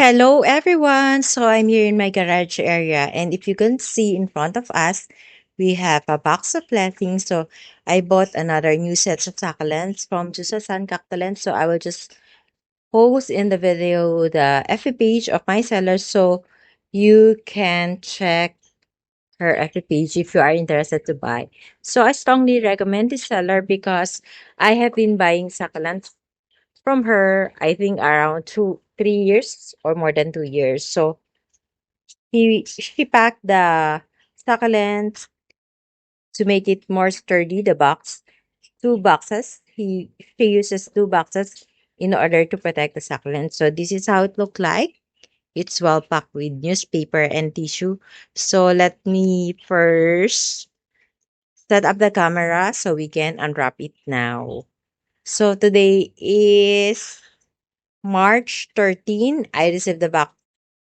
Hello everyone. So I'm here in my garage area, and if you can see in front of us, we have a box of blessings. So I bought another new set of succulents from Jusasan Cactaland. So I will just post in the video the FB page of my seller so you can check her FB page if you are interested to buy. So I strongly recommend this seller because I have been buying succulents from her, I think around 3 years or more than 2 years. So she packed the succulents to make it more sturdy. The box, two boxes. She uses two boxes in order to protect the succulent. So this is how it looked like. It's well packed with newspaper and tissue. So let me first set up the camera so we can unwrap it now. So today is March 13. I received the box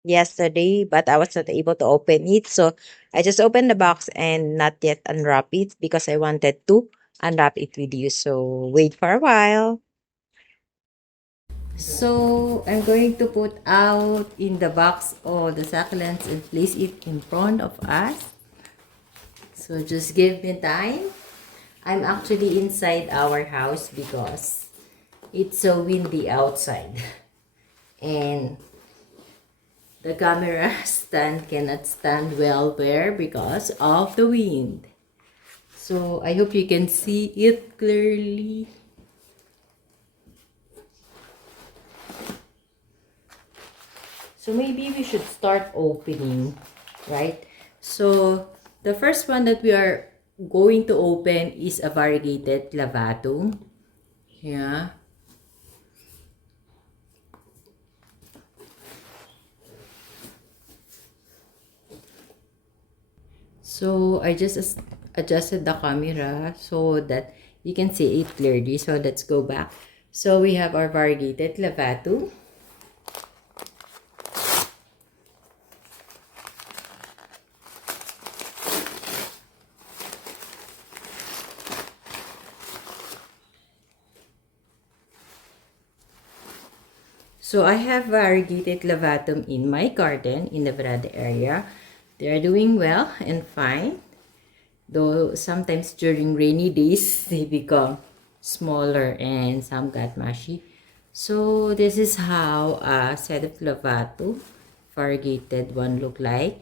yesterday, but I was not able to open it. So I just opened the box and not yet unwrap it because I wanted to unwrap it with you. So wait for a while. So I'm going to put out in the box all the succulents and place it in front of us. So just give me time. I'm actually inside our house because it's so windy outside. And the camera stand cannot stand well there because of the wind. So I hope you can see it clearly. So maybe we should start opening, right? So the first one that we are going to open is a variegated lavatum. Yeah. So I just adjusted the camera so that you can see it clearly. So let's go back. So we have our variegated lavatum. So I have variegated lavatum in my garden in the veranda area. They are doing well and fine. Though sometimes during rainy days, they become smaller and some got mushy. So this is how a set of lavato, variegated one look like.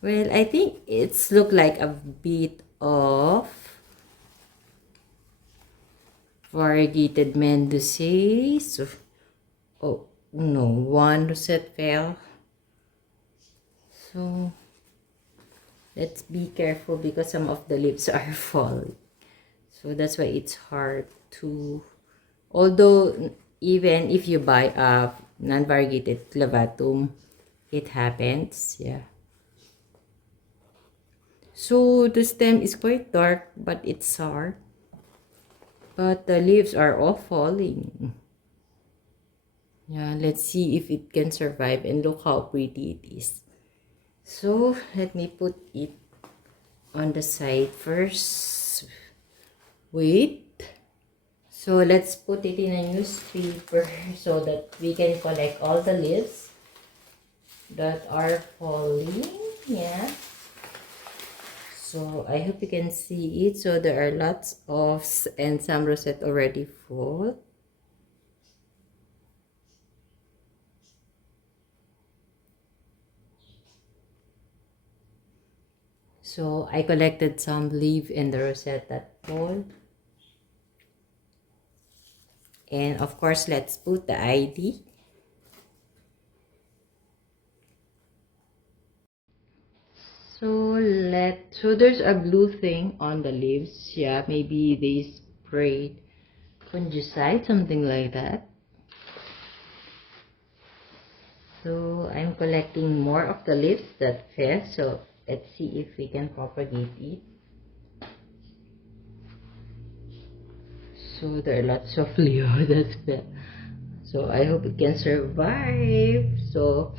Well, I think it's look like a bit of variegated Mendoza. So, oh no, one rosette fell. So let's be careful because some of the leaves are falling. So that's why it's hard to, although even if you buy a non-variegated clavatum, it happens, yeah. So the stem is quite dark, but it's sour. But the leaves are all falling. Yeah, let's see if it can survive and look how pretty it is. So let me put it on the side first. Wait. So let's put it in a newspaper so that we can collect all the leaves that are falling. Yeah. So I hope you can see it. So there are lots of and some rosette already full. So I collected some leaf in the rosette that fall. And of course, let's put the ID. So there's a blue thing on the leaves. Yeah, maybe they sprayed fungicide, something like that. So I'm collecting more of the leaves that fell. So let's see if we can propagate it. So there are lots of leaves that fell. So I hope it can survive. So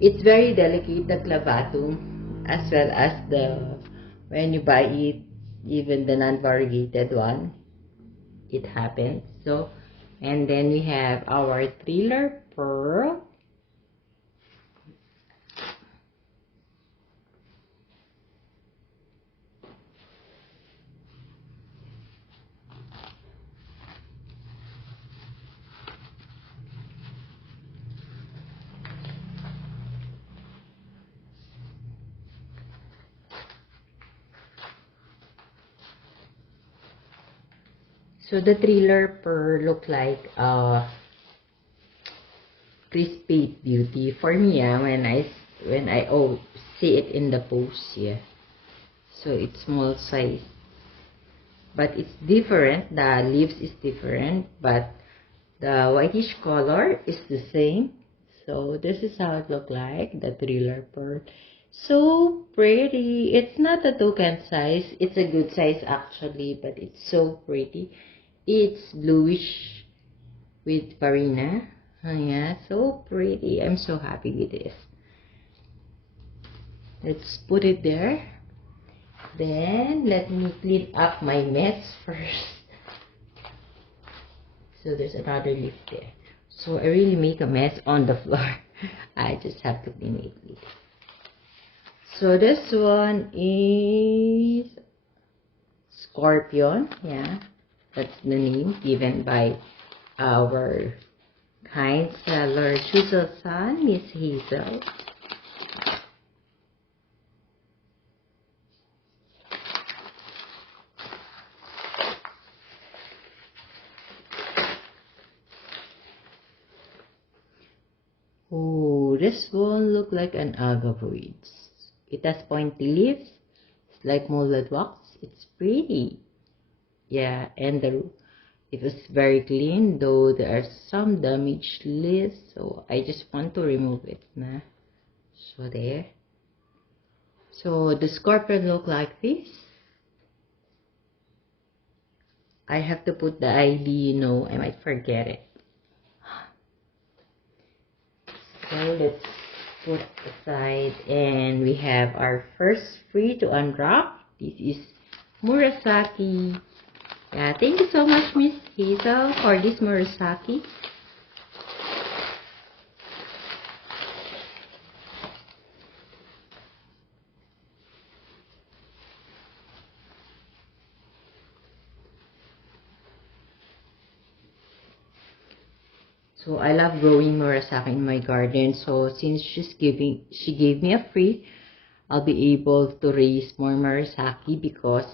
it's very delicate, the clavatum, as well as the, when you buy it, even the non-variegated one, it happens. So, and then we have our thriller pearl. So the thriller per look like crispy beauty for me. When I see it in the post, yeah. So it's small size, but it's different. The leaves is different, but the whitish color is the same. So this is how it look like, the thriller pearl. So pretty. It's not a toucan size. It's a good size actually, but it's so pretty. It's bluish with farina. Oh yeah, so pretty. I'm so happy with this. Let's put it there. Then let me clean up my mess first. So there's another leaf there. So I really make a mess on the floor. I just have to clean it. So this one is Scorpion. Yeah, that's the name given by our kind seller, Chuzo-san, Miss Hazel. Oh, this one look like an agavoids. It has pointy leaves. It's like molded wax. It's pretty. Yeah, and it was very clean, though there are some damaged leaves. So I just want to remove it. Nah. So there. So the scorpion look like this. I have to put the ID, I might forget it. So let's put aside, and we have our first free to unwrap. This is Murasaki. Yeah, thank you so much, Miss Hazel, for this Murasaki. So I love growing Murasaki in my garden. So since she gave me a free, I'll be able to raise more Murasaki because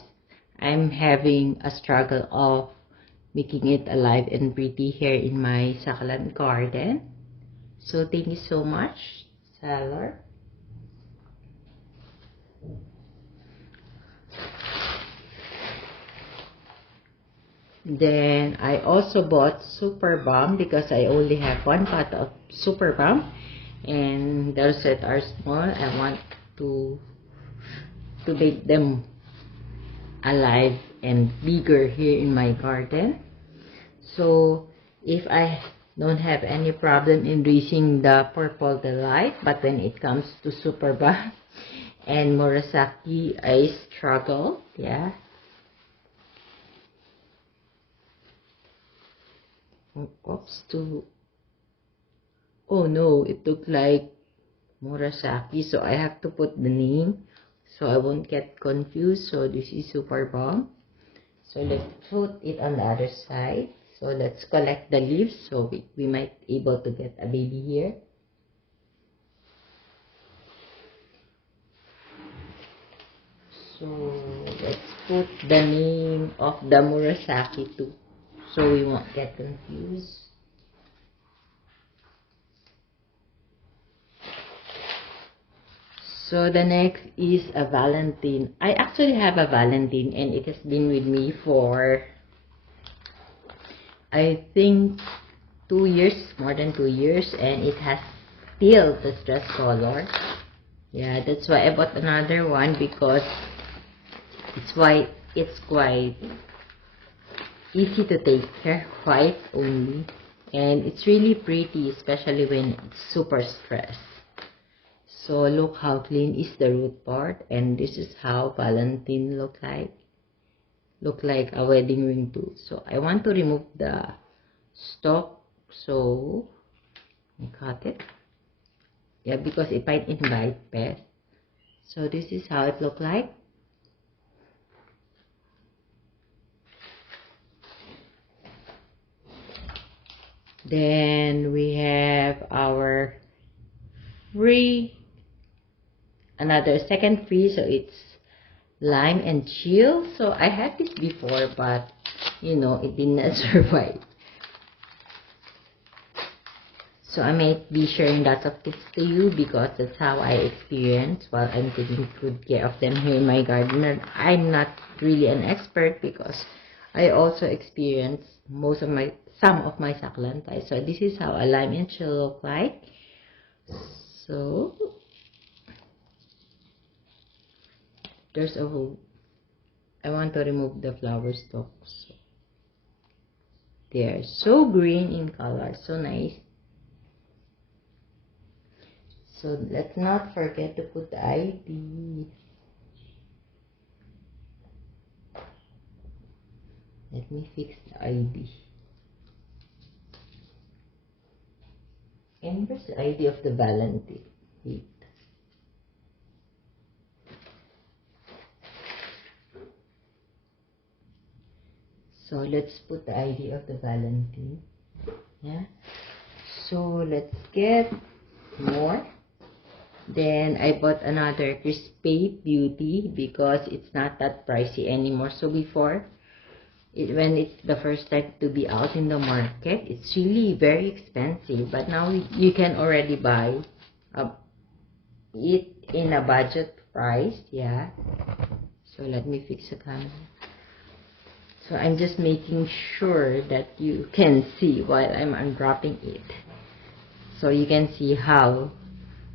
I'm having a struggle of making it alive and pretty here in my succulent garden. So thank you so much, seller. Then I also bought Super Balm because I only have one pot of Super Balm, and those that are small, I want to make them alive and bigger here in my garden. So if I don't have any problem in raising the Purple Delight, but when it comes to Super Balm and Murasaki, I struggle. Yeah. Oops, oh no, it looked like Murasaki, so I have to put the name so I won't get confused. So this is Super Balm. So let's put it on the other side. So let's collect the leaves so we might able to get a baby here. So let's put the name of the Murasaki too so we won't get confused. So the next is a Valentine. I actually have a Valentine and it has been with me for, I think, 2 years, more than 2 years, and it has still the stress color. Yeah, that's why I bought another one because it's quite easy to take care, white only, and it's really pretty, especially when it's super stressed. So look how clean is the root part, and this is how Valentine look like a wedding ring too. So I want to remove the stalk, so I cut it. Yeah, because it might invite pests. So this is how it look like. Then we have our another second free, so it's lime and chill. So I had this before, but you know, it did not survive. So I might be sharing lots of tips to you because that's how I experience while I'm taking good care of them here in my garden. And I'm not really an expert because I also experience some of my succulenta. So this is how a lime and chill look like. So there's a hole. I want to remove the flower stalks. They're so green in color, so nice. So let's not forget to put the ID. Let me fix the ID. And where's the ID of the Valentine? Wait. So let's put the ID of the Valentine. Yeah. So let's get more. Then I bought another Crispate Beauty because it's not that pricey anymore. So before, when it's the first time to be out in the market, it's really very expensive. But now you can already buy it in a budget price. Yeah. So let me fix the camera. So I'm just making sure that you can see while I'm unwrapping it. So you can see how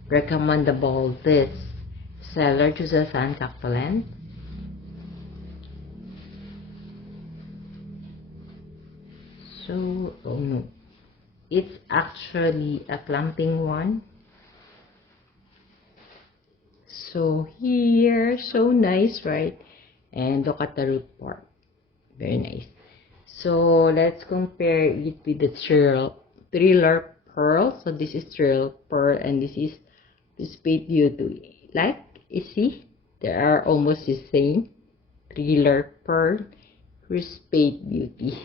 recommendable this Cellar Chusasan Cactulant. So, oh no, it's actually a clumping one. So here, so nice, right? And look at the root part. Very nice. So let's compare it with the Thriller Pearl. So this is Thriller Pearl and this is Crispate Beauty. Like, you see, they are almost the same. Thriller Pearl, Crispate Beauty.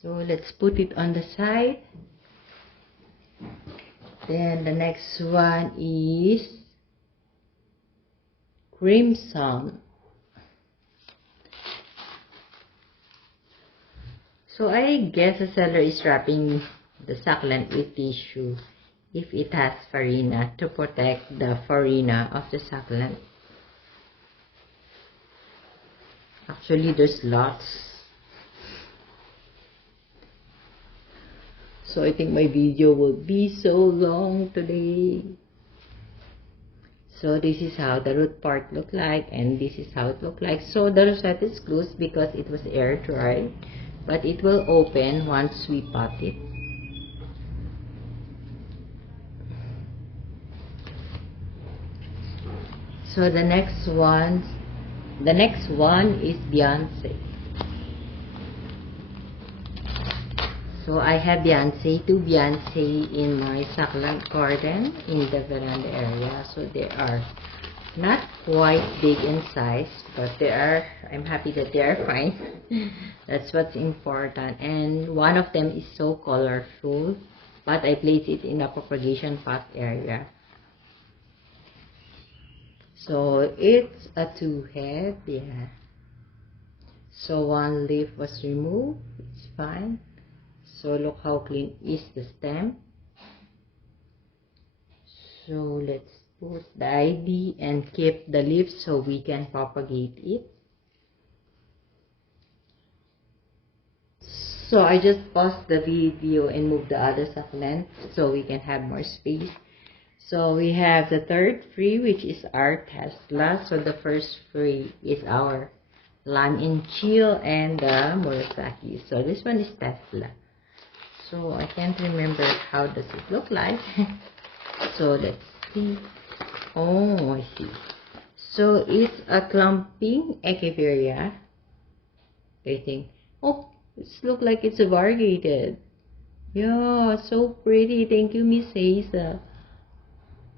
So let's put it on the side. Then the next one is Crimson. So I guess the seller is wrapping the succulent with tissue if it has farina to protect the farina of the succulent. Actually, there's lots. So I think my video will be so long today. So this is how the root part look like and this is how it look like. So the rosette is closed because it was air dried, but it will open once we pot it. So the next one is Beyonce. So I have two Beyonce in my succulent garden in the veranda area. So they are not quite big in size, but I'm happy that they are fine. That's what's important. And one of them is so colorful, but I place it in a propagation pot area. So it's a two head, yeah. So one leaf was removed, it's fine. So look how clean is the stem. So let's put the ID and keep the leaf so we can propagate it. So I just paused the video and moved the other succulent so we can have more space. So we have the third tree, which is our Tesla. So the first tree is our Lime and Chill and the Murasaki. So this one is Tesla. So I can't remember how does it look like. So let's see. Oh, I see. So it's a clumping Echeveria. I think. Oh, it looks like it's variegated. Yeah, so pretty. Thank you, Miss Hazel.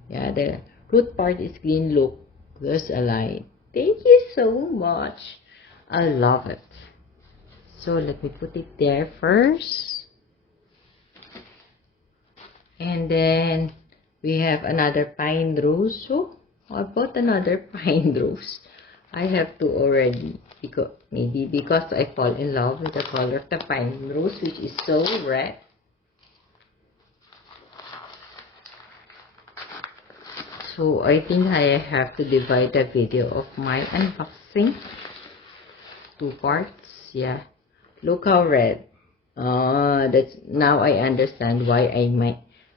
Yeah, the root part is green. Look, there's a line. Thank you so much. I love it. So let me put it there first. And then we have another pine rose. So I bought another pine rose. I have two already. Maybe because I fall in love with the color of the pine rose, which is so red. So I think I have to divide the video of my unboxing. Two parts. Yeah. Look how red. That's now I understand why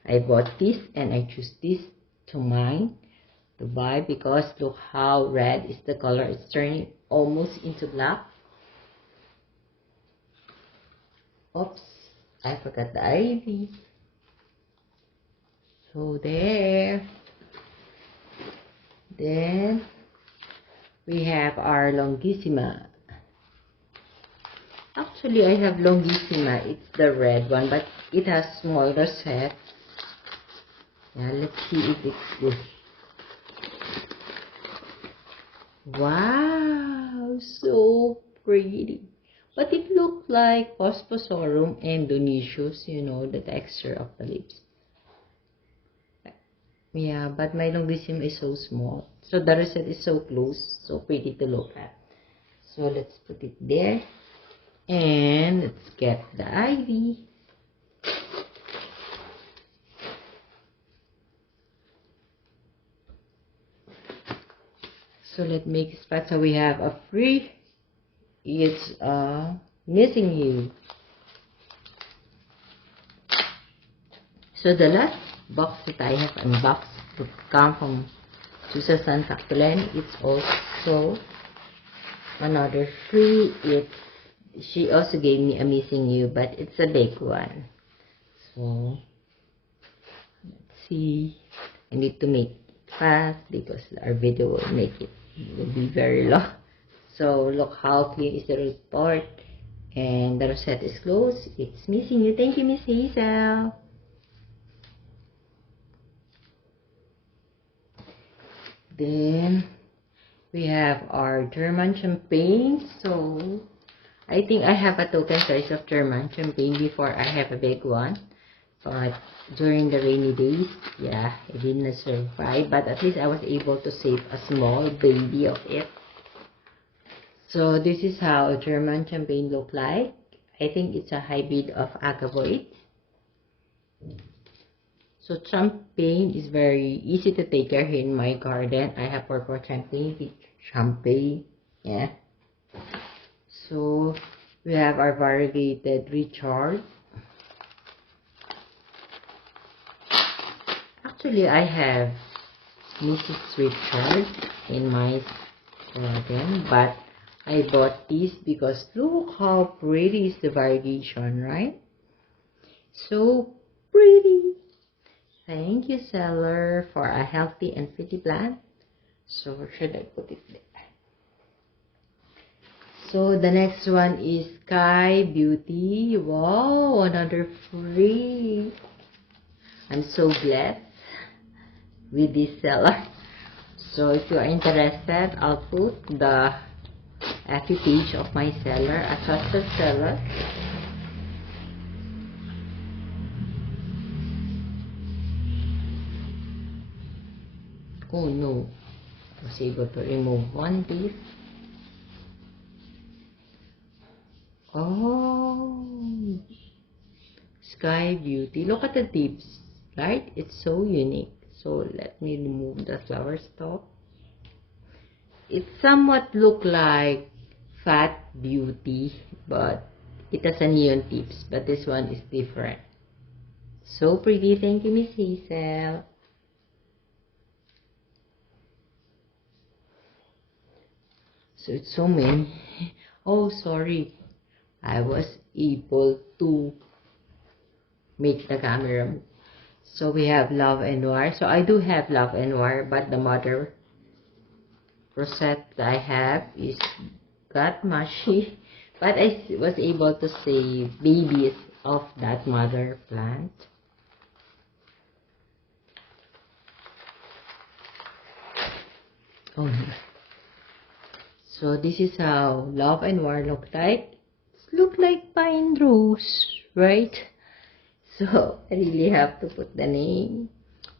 I bought this and I choose this to buy, because look how red is the color. It's turning almost into black. Oops, I forgot the ivy. So there. Then we have our Longissima. Actually, I have Longissima. It's the red one, but it has small rosette. Yeah, let's see if it's this. Wow, so pretty. But it looked like Phosphorus Indonesius, you know, the texture of the lips. Yeah, but my Longissima is so small. So the rosette is so close, so pretty to look at. So let's put it there. And let's get the ivy. So let's make spot. So we have a free. It's missing you. So the last box that I have unboxed to come from Susan Cactulen, it's also another free. She also gave me a missing you, but it's a big one. So let's see. I need to make it fast because our video will be very long. So look how clean is the root part, and the rosette is closed. It's missing you. Thank you, Miss Hazel. Then we have our German champagne. So I think I have a total size of German champagne before I have a big one. But during the rainy days, yeah, I didn't survive. But at least I was able to save a small baby of it. So this is how a German champagne look like. I think it's a hybrid of agavoid. So champagne is very easy to take care here in my garden. I have purple champagne, yeah. So we have our variegated Richard. Actually, I have Mrs. Richard in my garden, but I bought this because look how pretty is the variegation, right? So pretty. Thank you, seller, for a healthy and pretty plant. So where should I put it there? So the next one is Sky Beauty. Wow, another free. I'm so blessed with this seller. So if you are interested, I'll put the FB page of my seller, a trusted seller. Oh no, I was able to remove one piece. Oh, Sky Beauty. Look at the tips, right? It's so unique. So let me remove the flower stalk. It somewhat look like Fat Beauty, but it has a neon tips. But this one is different. So pretty. Thank you, Miss Hazel. So it's so many. Oh, sorry. I was able to make the camera move. So we have Love and Noir. So I do have Love and Noir, but the mother rosette that I have is got mushy. But I was able to save babies of that mother plant. Oh no. So this is how Love and War look like. Look like pine rose, right? So I really have to put the name,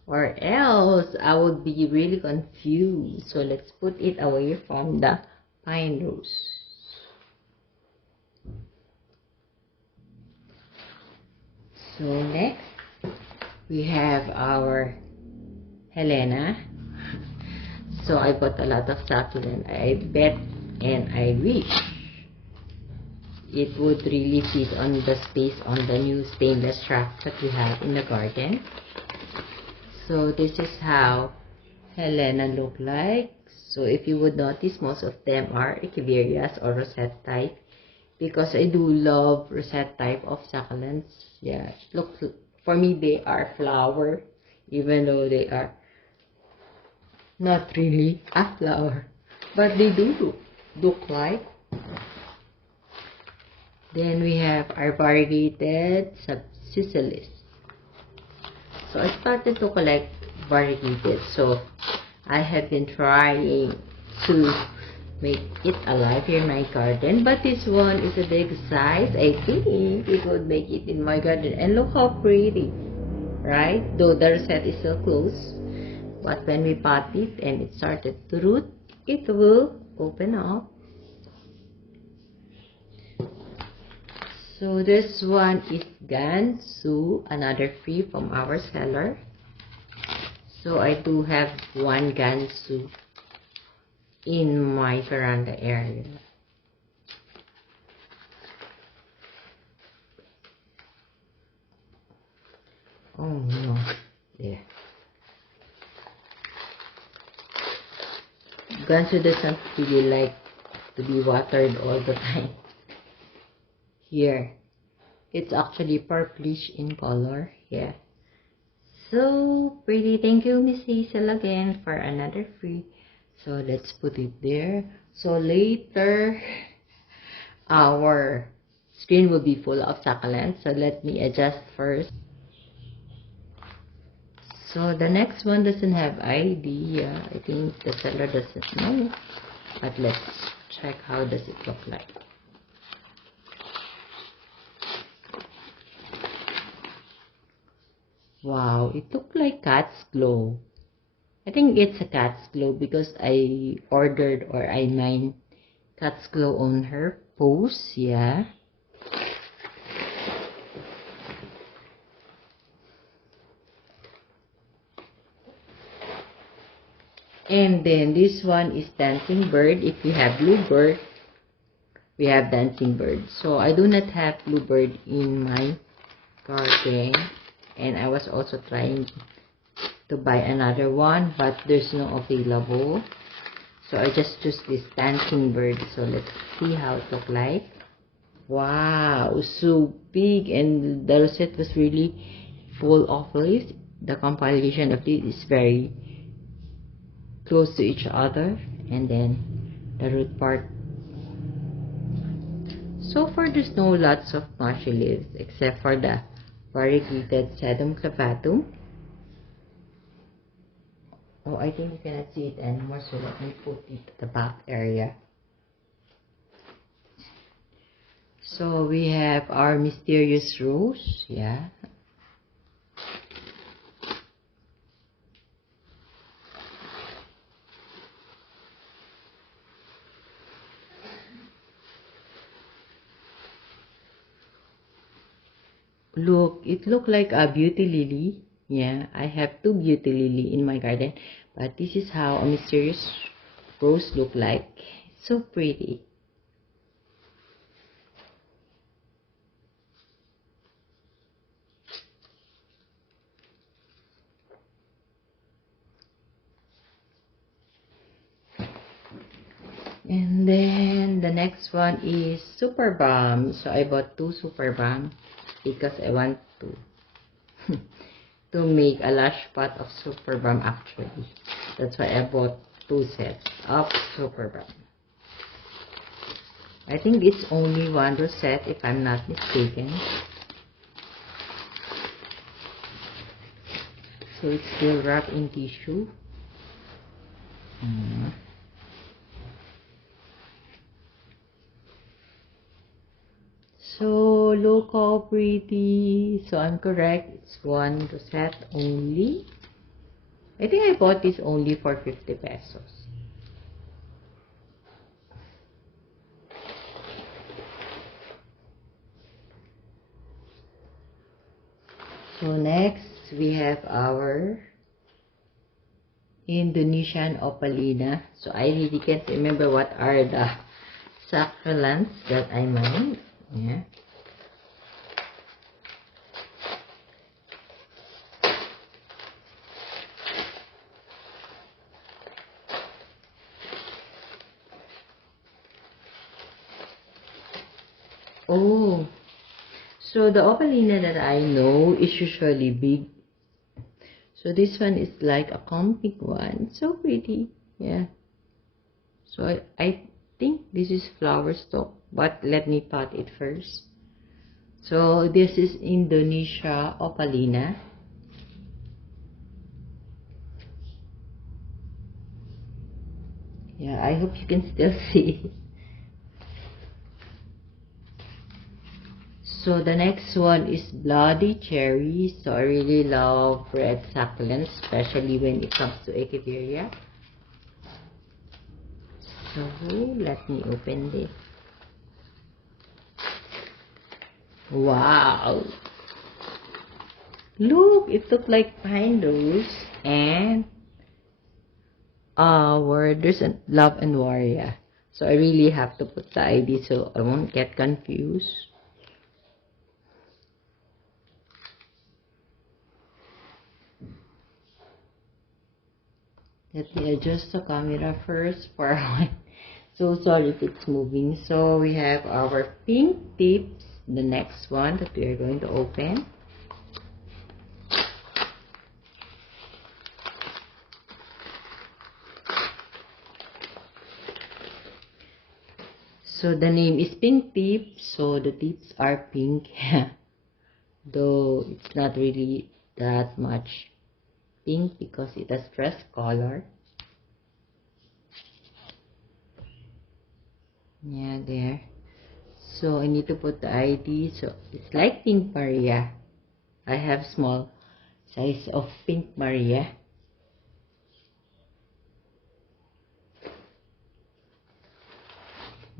or else I would be really confused. So let's put it away from the Pine Rose. So next, we have our Helena. So I bought a lot of succulent. I bet and I wish it would really fit on the space on the new stainless rack that we have in the garden. So this is how Helena look like. So if you would notice, most of them are echeverias or rosette type, because I do love rosette type of succulents. Yeah, look, for me they are flower, even though they are not really a flower, but they do look like. Then we have our variegated subsicilis. So I started to collect variegated. So I have been trying to make it alive here in my garden. But this one is a big size. I think it would make it in my garden. And look how pretty, right? Though the rosette is still closed. But when we pot it and it started to root, it will open up. So this one is Gansu, another free from our seller. So I do have one Gansu in my veranda area. Oh no, yeah. Gansu doesn't really like to be watered all the time. Here, it's actually purplish in color. Yeah, so pretty. Thank you, Miss Hazel, again for another free. So let's put it there. So later, our screen will be full of succulents. So let me adjust first. So the next one doesn't have ID. I think the seller doesn't know. But let's check how does it look like. Wow, it looked like cat's glow. I think it's a cat's glow because I ordered or I mined cat's glow on her post. Yeah. And then this one is dancing bird. If you have bluebird, we have dancing bird. So I do not have bluebird in my garden. And I was also trying to buy another one, but there's no available. So I just choose this dancing bird. So let's see how it look like. Wow, so big, and the rosette was really full of leaves. The compilation of these is very close to each other, and then the root part. So far there's no lots of mushy leaves except for the variegated sedum clavatum. Oh, I think you cannot see it anymore, so let me put it at the back area. So we have our mysterious rose. Yeah. Look, it looked like a beauty lily. Yeah, I have two beauty lily in my garden, but this is how a mysterious rose look like. So pretty. And then the next one is Super Balm. So I bought two Super Balm because I want to to make a large pot of Super Balm actually. That's why I bought two sets of Super Balm. I think it's only one rosette if I'm not mistaken. So it's still wrapped in tissue. So look how pretty. So I'm correct, it's one rosette only. I think I bought this only for 50 pesos. So next, we have our Indonesian Opalina. So I really can't remember what are the succulents that I mind. Yeah. Oh, so the Opalina that I know is usually big. So this one is like a comic one. So pretty. Yeah. So I think this is flower stalk, but let me pot it first. So this is Indonesia Opalina. Yeah, I hope you can still see. So the next one is Bloody Cherry. So I really love red succulents, especially when it comes to Echeveria. So let me open this. Wow! Look, it looks like pine rose and word there's a love and warrior. So I really have to put the ID so I won't get confused. Let me adjust the camera first for one. So sorry if it's moving. So we have our pink tips, the next one that we are going to open. So the name is pink tips, so the tips are pink. Though it's not really that much pink because it has dress color. Yeah, there. So I need to put the ID. So it's like Pink Maria. I have small size of Pink Maria.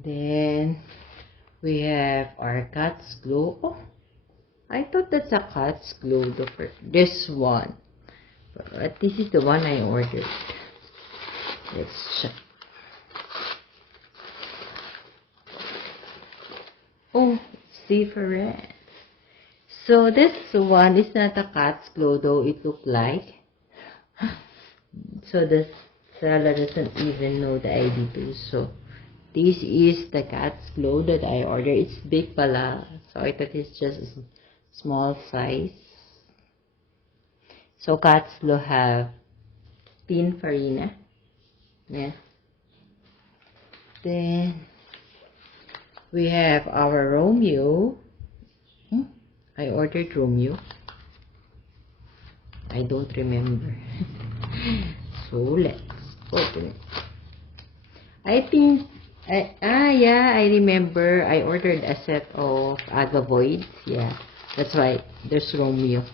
Then we have our Cat's Glow. Oh, I thought that's a Cat's Glow. This one. But this is the one I ordered. Let's check. Oh, it's different. So this one is not a Cat's Glow though it looked like. So the seller doesn't even know the ID too. So this is the Cat's Glow that I ordered. It's big pala. So I thought it's just a small size. So Cat's Glow have Pininfarina. Yeah. Then we have our Romeo. I ordered Romeo. I don't remember. So let's open it. I think, yeah, I remember I ordered a set of Agavoids. Yeah, that's why there's Romeo.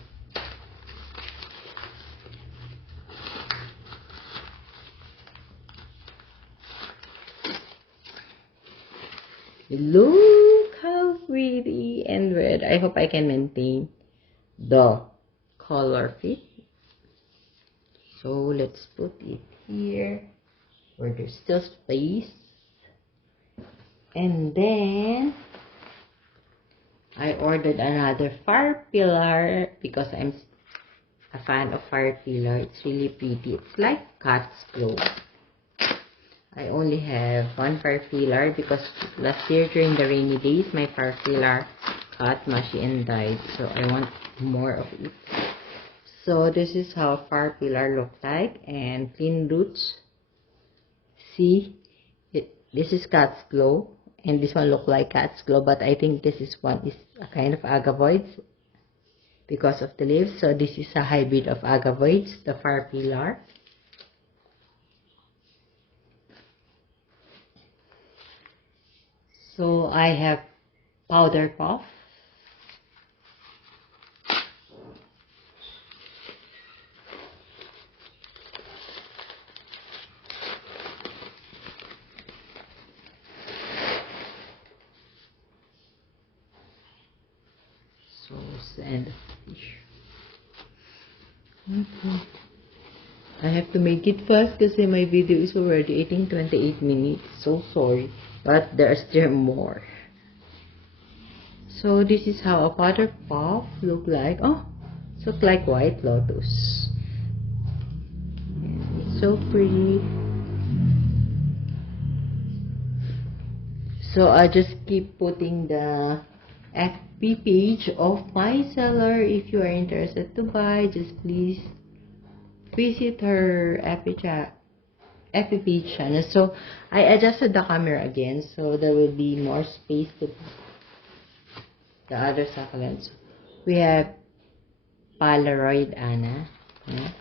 Look how pretty and red. I hope I can maintain the color fit. So let's put it here where there's still space. And then I ordered another fire pillar because I'm a fan of fire pillar. It's really pretty. It's like Cat's Glow. I only have one fire pillar because last year during the rainy days, my fire pillar got mushy and died. So I want more of it. So this is how fire pillar look like and clean roots. See, this is Cat's Glow and this one look like Cat's Glow, but I think this is one is a kind of agavoids because of the leaves. So this is a hybrid of agavoids, the fire pillar. So I have powder puff. So sand fish. Okay. I have to make it fast kasi my video is already, I think, 28 minutes. So sorry. But there's still more. So this is how a butter puff look like. Oh, it looks like White Lotus. And it's so pretty. So I just keep putting the FB page of my seller. If you are interested to buy, just please visit her FB page channel. So I adjusted the camera again, so there will be more space to put the other succulents. We have Polaroid Anna. Yeah.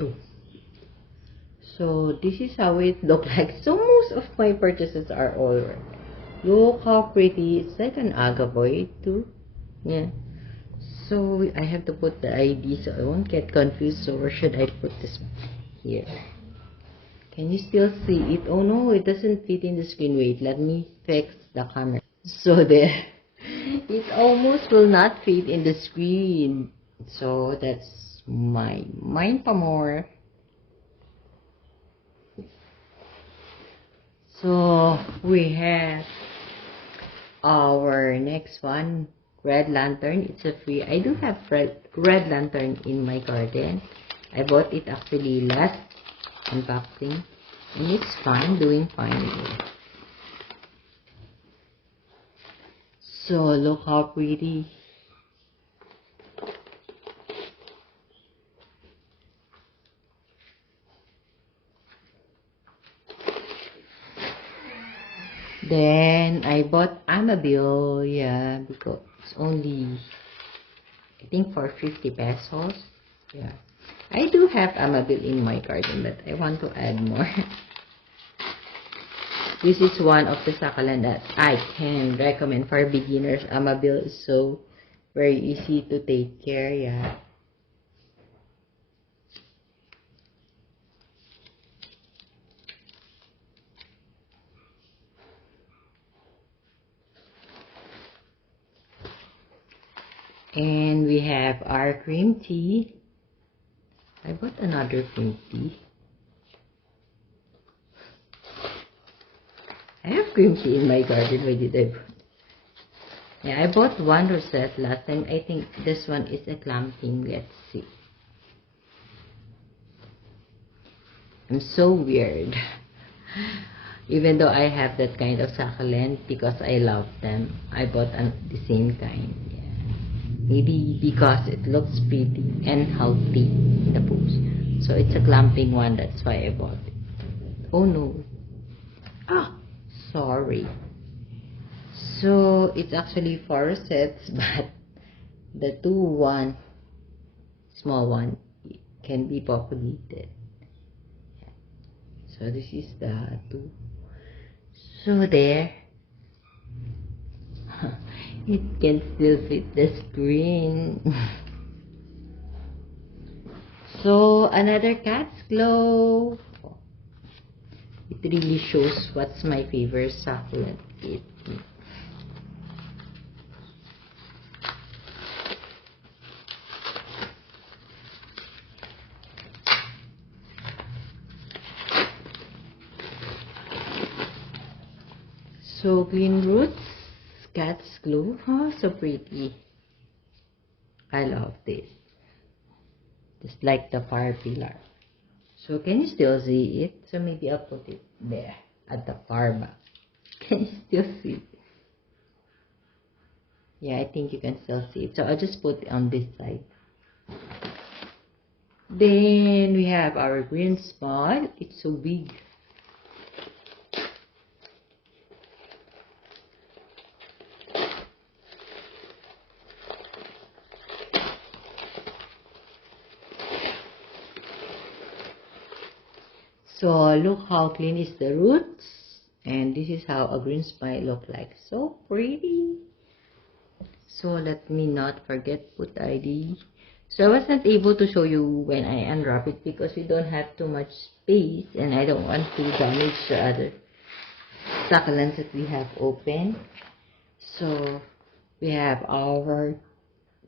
Oh. So this is how it look like. So most of my purchases are all right. Look how pretty. It's like an agavoid too. Yeah. So I have to put the ID so I won't get confused. So where should I put this one? Here. Can you still see it? Oh no, it doesn't fit in the screen. Wait, let me fix the camera. So there. It almost will not fit in the screen. So that's my mine pa more. So we have our next one, Red Lantern. It's a free. I do have Red Lantern in my garden. I bought it actually last unboxing, and it's fine, doing fine. So look how pretty. Then I bought Amabil, yeah, because it's only, I think, for 50 pesos. Yeah, I do have Amabil in my garden, but I want to add more. This is one of the succulent that I can recommend for beginners. Amabil is so very easy to take care, yeah. And we have our cream tea. I bought another cream tea. I have cream tea in my garden. Why did I put? Yeah, I bought one rosette last time. I think this one is a clamping. Let's see. I'm so weird. Even though I have that kind of succulent because I love them, I bought the same kind. Yeah. Maybe because it looks pretty and healthy in the post. So it's a clamping one. That's why I bought it. Oh no. Ah, sorry. So it's actually 4 sets, but the small one can be populated. So this is the 2. So there. It can still fit the screen. So another cat's glow. It really shows what's my favorite succulent. So Green Roots Cat's Glow. Oh, so pretty. I love this. Just like the fire pillar. So can you still see it? So maybe I'll put it there at the far back. Can you still see it? Yeah, I think you can still see it. So I'll just put it on this side. Then we have our green spot. It's so big. So look how clean is the roots. And this is how a green spine look like. So pretty. So let me not forget put ID. So I wasn't able to show you when I unwrap it because we don't have too much space and I don't want to damage the other succulents that we have open. So we have our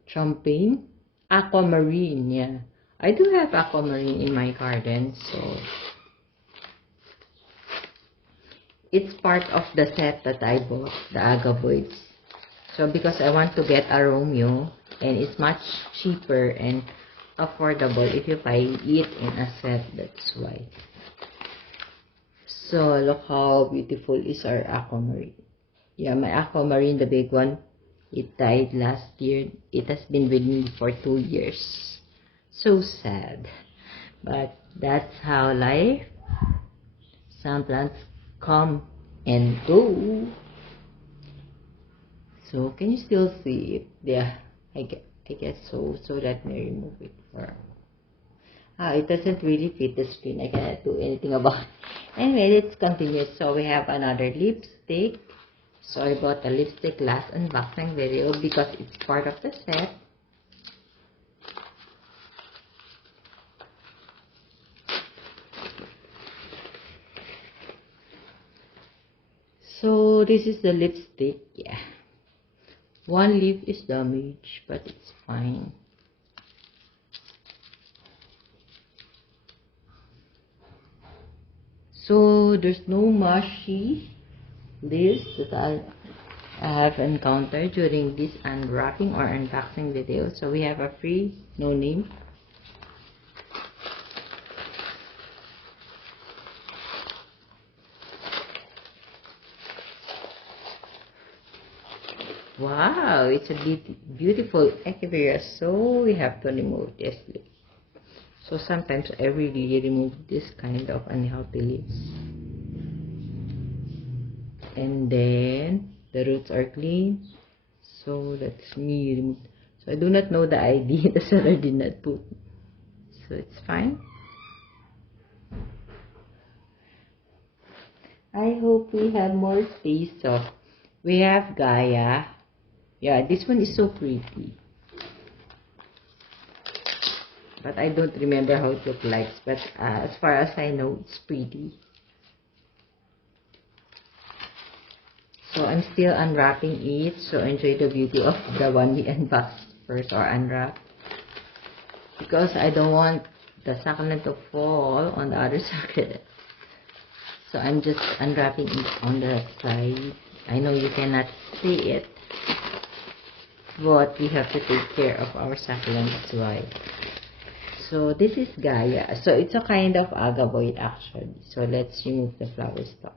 champagne, aquamarine, yeah. I do have aquamarine in my garden, so it's part of the set that I bought, the agavoids. So because I want to get a Romeo, and it's much cheaper and affordable if you buy it in a set, that's why. So look how beautiful is our aquamarine. Yeah, my aquamarine, the big one, it died last year. It has been with me for 2 years. So sad. But that's how life. Some plants come and go. So can you still see it? Yeah, I guess so. So let me remove it for. It doesn't really fit the screen. I cannot do anything about it. Anyway, let's continue. So we have another lipstick. So I bought a lipstick last unboxing video because it's part of the set. So this is the lipstick. Yeah. One lip is damaged, but it's fine. So there's no mushy this that I have encountered during this unwrapping or unboxing video. So we have a free no name. Wow, it's a beautiful equivarious. So we have to remove this lip. So sometimes I really remove this kind of unhealthy lips. And then the roots are clean. So that's me remove. So I do not know the ID. The seller did not put. So it's fine. I hope we have more space. So we have Gaia. Yeah, this one is so pretty. But I don't remember how it looks like. But as far as I know, it's pretty. So I'm still unwrapping it. So enjoy the beauty of the one we unboxed first or unwrapped. Because I don't want the succulent to fall on the other succulent. So I'm just unwrapping it on the side. I know you cannot see it. But we have to take care of our succulents, right? So this is Gaia. So it's a kind of agavoid actually. So let's remove the flower stalk.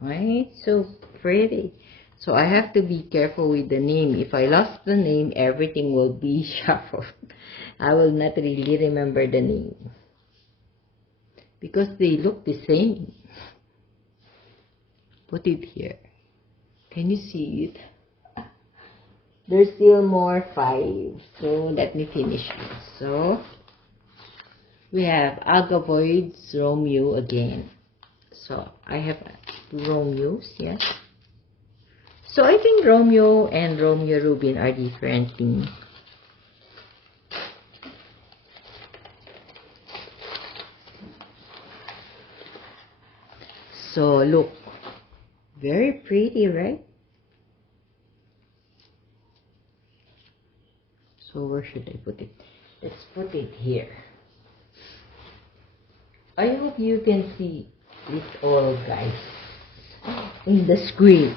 Right? So pretty. So I have to be careful with the name. If I lost the name, everything will be shuffled. I will not really remember the name. Because they look the same. Put it here. Can you see it? There's still more 5. So let me finish this. So we have agavoids, Romeo again. So I have 2 Romeos, yes. So I think Romeo and Romeo Rubin are different things. So look, very pretty, right? So where should I put it? Let's put it here. I hope you can see it all, guys, in the screen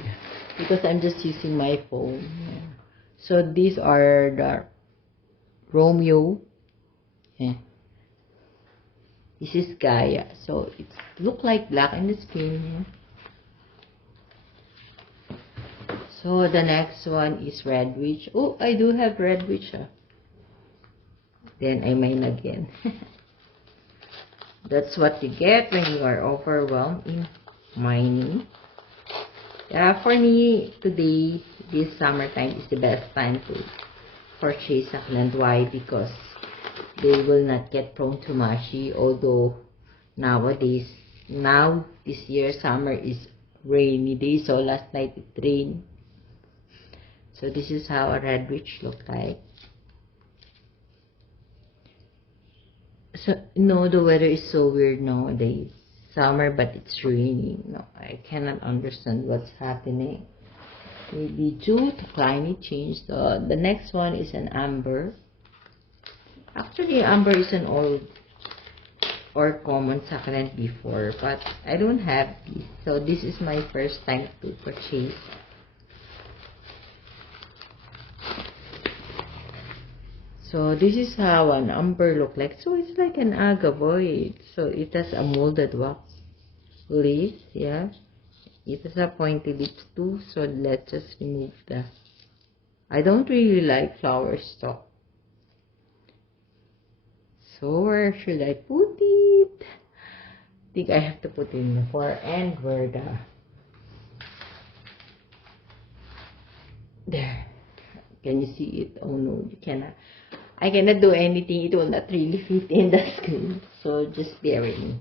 because I'm just using my phone. So these are the Romeo. Yeah. This is Gaia. So it look like black in the skin. So the next one is Red Witch. Oh, I do have Red Witch. Then I mine again. That's what you get when you are overwhelmed in mining. Yeah, for me, today, this summertime is the best time to purchase succulent. Why? Because they will not get prone to mushy. Although nowadays, this year, summer is rainy day. So last night it rained. So this is how a red witch looked like. So, no, the weather is so weird nowadays. Summer, but it's raining. No, I cannot understand what's happening. Maybe due to climate change. The next one is an amber. Actually, amber is an old or common succulent before, but I don't have this. So this is my first time to purchase. So this is how an amber look like. So it's like an agavoid. So it has a molded wax leaf. Yeah. It has a pointy lips too. So let's just remove the. I don't really like flower stalk. So where should I put it? I think I have to put it in the far end where the. There. Can you see it? Oh no, you cannot. I cannot do anything. It will not really fit in the screen. So just bear with me.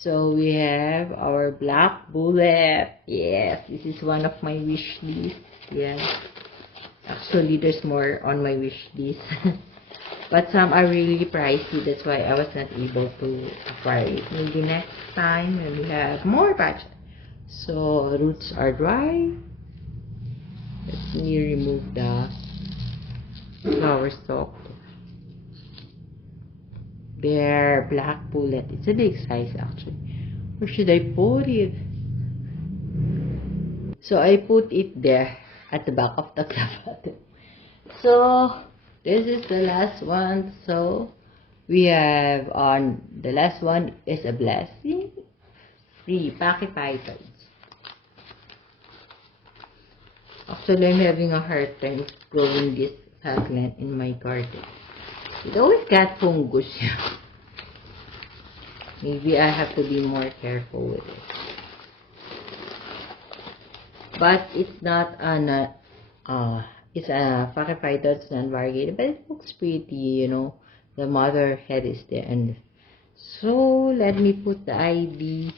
So we have our black bullet. Yes, this is one of my wish list. Yeah. Actually, there's more on my wish list. But some are really pricey. That's why I was not able to acquire it. Maybe next time when we have more budget. So roots are dry. Let me remove the flower stalk. There, black bullet. It's a big size actually. Where should I put it? So I put it there at the back of the clavato. So this is the last one. So we have on the last one is a blessing. Free pachyphytons. Actually, I'm having a hard time growing this succulent in my garden. It always got fungus. Maybe I have to be more careful with it. But it's not an it's a pachyphytons non-variegated, but it looks pretty, you know. The mother head is there, and so let me put the ID.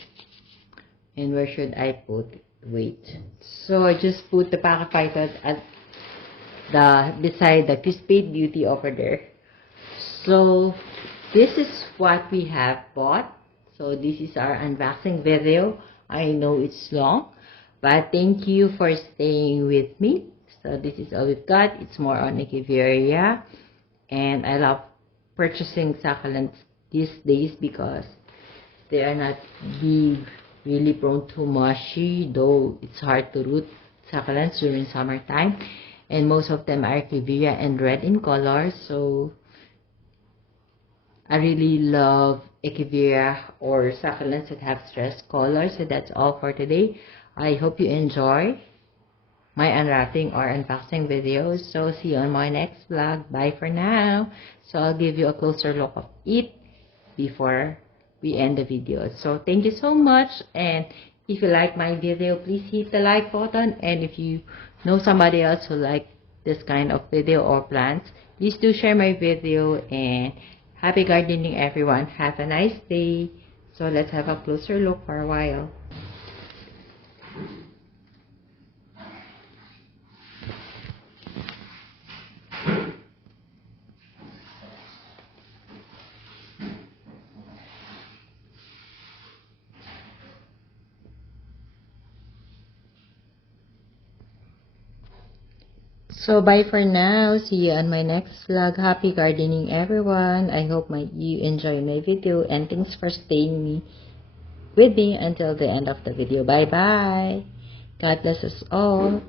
And where should I put it? Wait. So I just put the pachyphytons at the beside the Crispate Beauty over there. So this is what we have bought. So this is our unboxing video. I know it's long, but thank you for staying with me. So this is all we've got. It's more on Echeveria, and I love purchasing succulents these days because they are not big, really prone to mushy, though it's hard to root succulents during summertime, and most of them are Echeveria and red in color. So I really love Echeveria or succulents that have stressed colors. So that's all for today. I hope you enjoy my unwrapping or unboxing videos. So see you on my next vlog. Bye for now. So I'll give you a closer look of it before we end the video. So thank you so much. And if you like my video, please hit the like button. And if you know somebody else who like this kind of video or plants, please do share my video. And happy gardening, everyone. Have a nice day. So let's have a closer look for a while. So bye for now. See you on my next vlog. Happy gardening, everyone. I hope you enjoy my video, and thanks for staying with me until the end of the video. Bye bye. God bless us all.